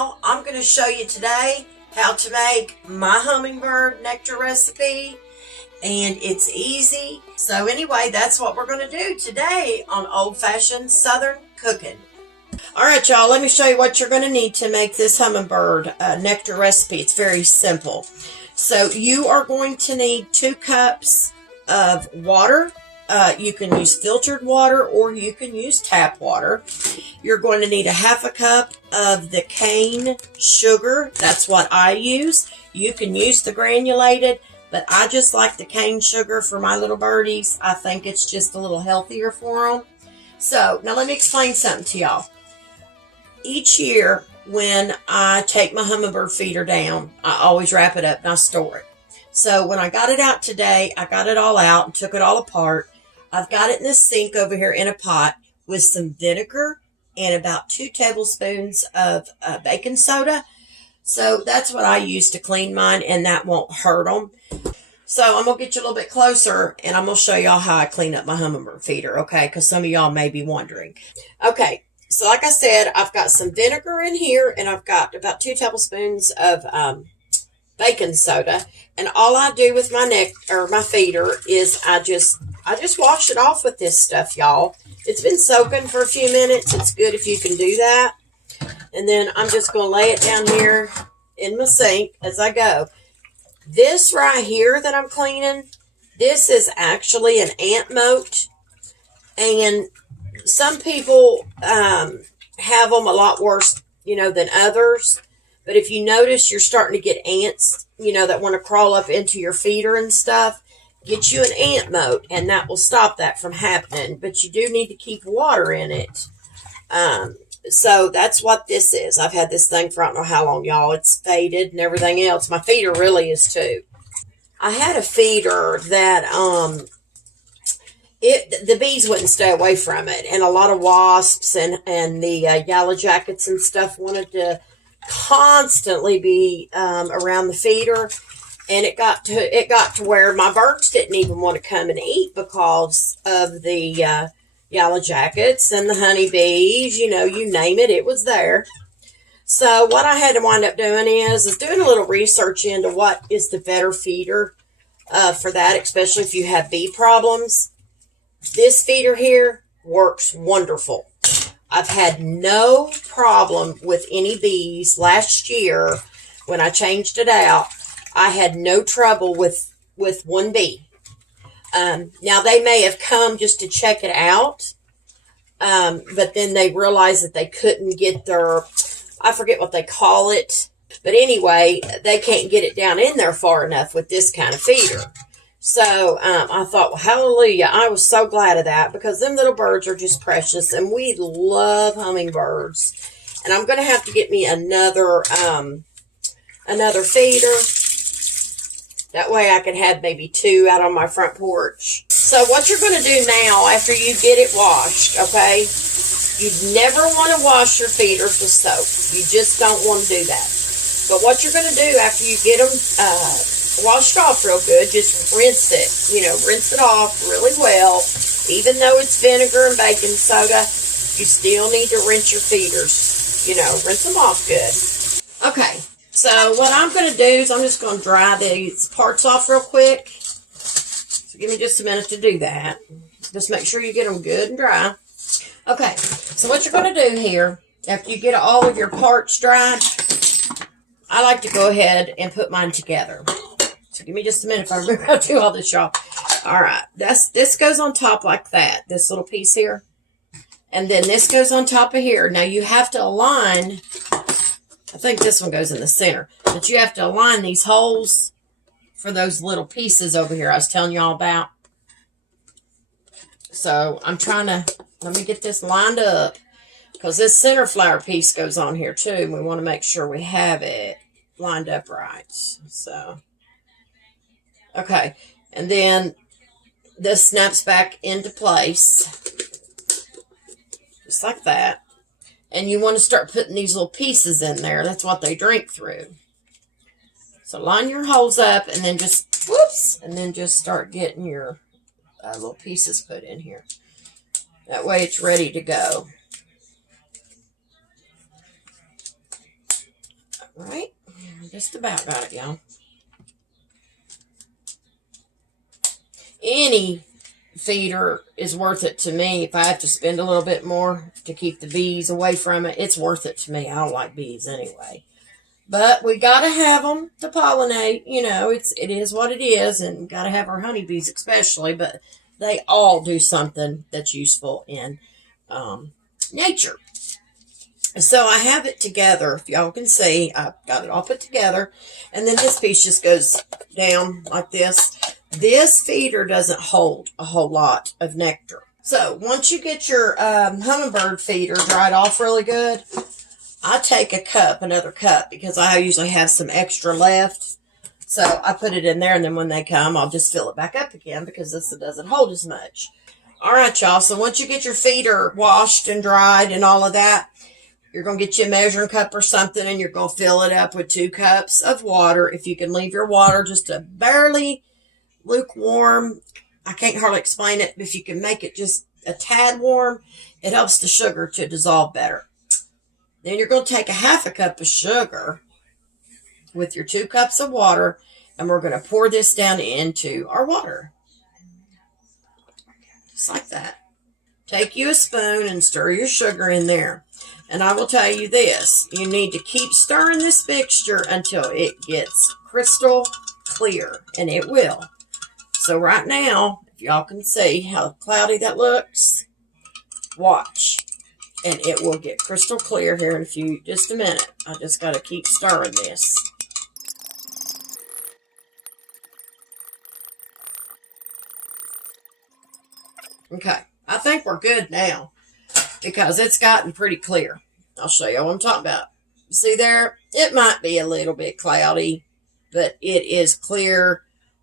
y'all, I'm going to show you today how to make my hummingbird nectar recipe, and it's easy. So anyway, that's what we're going to do today on old-fashioned Southern cooking. Alright y'all, let me show you what you're going to need to make this hummingbird nectar recipe. It's very simple. So you are going to need 2 cups of water. You can use filtered water or you can use tap water. You're going to need a 1/2 cup of the cane sugar. That's what I use. You can use the granulated, but I just like the cane sugar for my little birdies. I think it's just a little healthier for them. So now let me explain something to y'all. Each year when I take my hummingbird feeder down, I always wrap it up and I store it. So when I got it out today, I got it all out and took it all apart. I've got it in the sink over here in a pot with some vinegar and about 2 tablespoons of baking soda. So that's what I use to clean mine, and that won't hurt them. So I'm going to get you a little bit closer, and I'm going to show y'all how I clean up my hummingbird feeder, okay? Because some of y'all may be wondering. Okay, so like I said, I've got some vinegar in here, and I've got about 2 tablespoons of baking soda. And all I do with my feeder is I just wash it off with this stuff, y'all. It's been soaking for a few minutes. It's good if you can do that. And then I'm just going to lay it down here in my sink as I go. This right here that I'm cleaning, this is actually an ant moat. And some people have them a lot worse, than others. But if you notice you're starting to get ants, that want to crawl up into your feeder and stuff, get you an ant moat, and that will stop that from happening. But you do need to keep water in it. So that's what this is. I've had this thing for I don't know how long, y'all. It's faded and everything else. My feeder really is too. I had a feeder that the bees wouldn't stay away from it, and a lot of wasps and the yellow jackets and stuff wanted to constantly be around the feeder, and it got to where my birds didn't even want to come and eat because of the yellow jackets and the honeybees. You name it, it was there. So what I had to wind up doing is doing a little research into what is the better feeder for that, especially if you have bee problems. This feeder here works wonderful. I've had no problem with any bees last year. When I changed it out, I had no trouble with one bee. Now, they may have come just to check it out, but then they realized that they couldn't get their, I forget what they call it, but anyway, they can't get it down in there far enough with this kind of feeder. So I thought, well, hallelujah. I was so glad of that because them little birds are just precious, and we love hummingbirds. And I'm going to have to get me another feeder. That way I can have maybe 2 out on my front porch. So what you're going to do now after you get it washed, okay? You never want to wash your feeders with soap. You just don't want to do that. But what you're going to do after you get them washed off real good, just rinse it. Rinse it off really well. Even though it's vinegar and baking soda, you still need to rinse your feeders. Rinse them off good. Okay, so what I'm going to do is I'm just going to dry these parts off real quick. So give me just a minute to do that. Just make sure you get them good and dry. Okay, so what you're going to do here, after you get all of your parts dried, I like to go ahead and put mine together. So give me just a minute if I remember how to do all this, y'all. All right, this goes on top like that, this little piece here. And then this goes on top of here. Now you have to align, I think this one goes in the center, but you have to align these holes for those little pieces over here I was telling y'all about. So I'm trying to, let me get this lined up because this center flower piece goes on here too. And we want to make sure we have it lined up right. So, okay. And then this snaps back into place. Just like that. And you want to start putting these little pieces in there. That's what they drink through. So line your holes up and then just, whoops, and then just start getting your little pieces put in here. That way it's ready to go. Right? Just about got it, y'all. Any feeder is worth it to me. If I have to spend a little bit more to keep the bees away from it, it's worth it to me. I don't like bees anyway. But we got to have them to pollinate. You know, it is what it is, and got to have our honeybees especially, but they all do something that's useful in nature. So I have it together. If y'all can see, I've got it all put together. And then this piece just goes down like this. This feeder doesn't hold a whole lot of nectar. So once you get your hummingbird feeder dried off really good, I take a cup, another cup, because I usually have some extra left. So I put it in there, and then when they come, I'll just fill it back up again because this doesn't hold as much. All right, y'all. So once you get your feeder washed and dried and all of that, you're going to get you a measuring cup or something, and you're going to fill it up with 2 cups of water. If you can leave your water just a barely lukewarm, I can't hardly explain it, but if you can make it just a tad warm, it helps the sugar to dissolve better. Then you're going to take a half a cup of sugar with your 2 cups of water, and we're going to pour this down into our water. Just like that. Take you a spoon and stir your sugar in there. And I will tell you this, you need to keep stirring this mixture until it gets crystal clear, and it will. So right now, if y'all can see how cloudy that looks, watch. And it will get crystal clear here in just a minute. I just got to keep stirring this. Okay, I think we're good now because it's gotten pretty clear. I'll show you what I'm talking about. See there? It might be a little bit cloudy, but it is clear,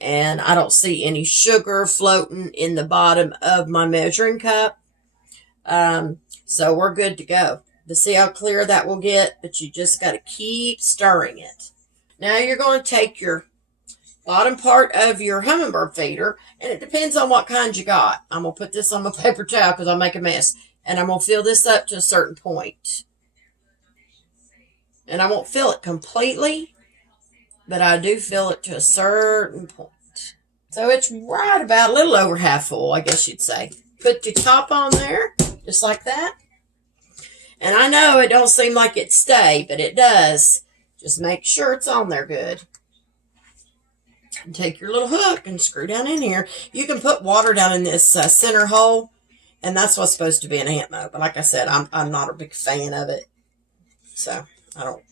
and I don't see any sugar floating in the bottom of my measuring cup. So we're good to go. To see how clear that will get, but you just got to keep stirring it. Now you're going to take your bottom part of your hummingbird feeder, and it depends on what kind you got. I'm going to put this on my paper towel because I'll make a mess, and I'm going to fill this up to a certain point. And I won't fill it completely, but I do fill it to a certain point. So it's right about a little over half full, I guess you'd say. Put the top on there, just like that. And I know it don't seem like it stay, but it does. Just make sure it's on there good. And take your little hook and screw down in here. You can put water down in this center hole, and that's what's supposed to be an ant moat. But like I said, I'm not a big fan of it, so I don't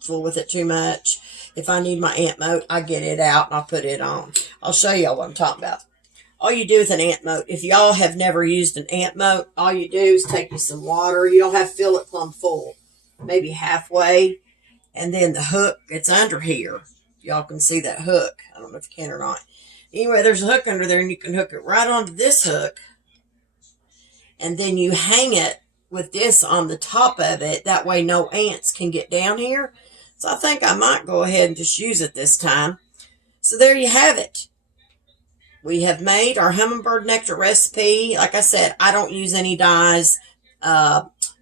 fool with it too much. If I need my ant moat, I get it out and I'll put it on. I'll show y'all what I'm talking about. All you do with an ant moat, if y'all have never used an ant moat, all you do is take you some water. You don't have to fill it plumb full, maybe halfway, and then the hook, it's under here. Y'all can see that hook. I don't know if you can or not. Anyway, there's a hook under there, and you can hook it right onto this hook, and then you hang it with this on the top of it. That way no ants can get down here. So I think I might go ahead and just use it this time. So there you have it. We have made our hummingbird nectar recipe. Like I said, I don't use any dyes.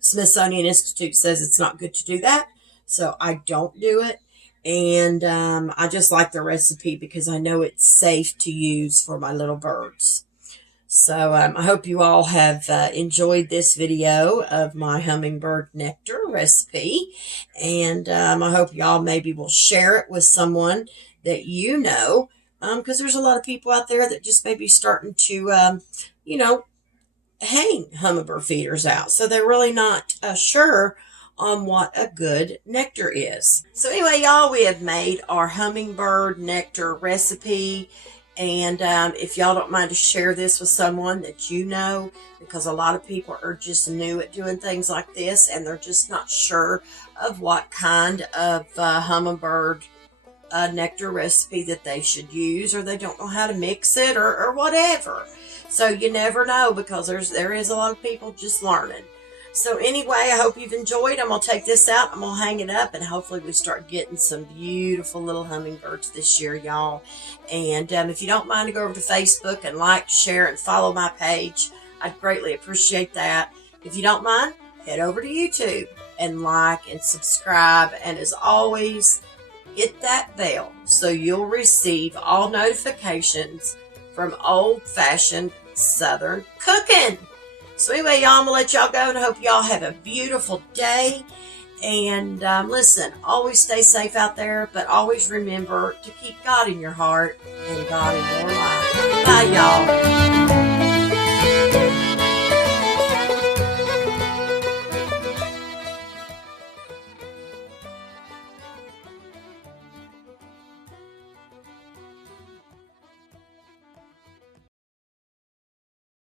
Smithsonian Institute says it's not good to do that, so I don't do it. And I just like the recipe because I know it's safe to use for my little birds. So I hope you all have enjoyed this video of my hummingbird nectar recipe. And I hope y'all maybe will share it with someone that you know. Because there's a lot of people out there that just may be starting to, hang hummingbird feeders out. So they're really not sure on what a good nectar is. So anyway, y'all, we have made our hummingbird nectar recipe. And if y'all don't mind to share this with someone that you know, because a lot of people are just new at doing things like this, and they're just not sure of what kind of hummingbird nectar recipe that they should use, or they don't know how to mix it, or whatever. So you never know, because there is a lot of people just learning. So anyway, I hope you've enjoyed. I'm going to take this out. I'm going to hang it up, and hopefully we start getting some beautiful little hummingbirds this year, y'all. And if you don't mind to go over to Facebook and like, share, and follow my page, I'd greatly appreciate that. If you don't mind, head over to YouTube. and like and subscribe. And as always, hit that bell so you'll receive all notifications from old-fashioned Southern cooking. So anyway, y'all, I'm going to let y'all go and I hope y'all have a beautiful day. And listen, always stay safe out there, but always remember to keep God in your heart and God in your life. Bye, y'all.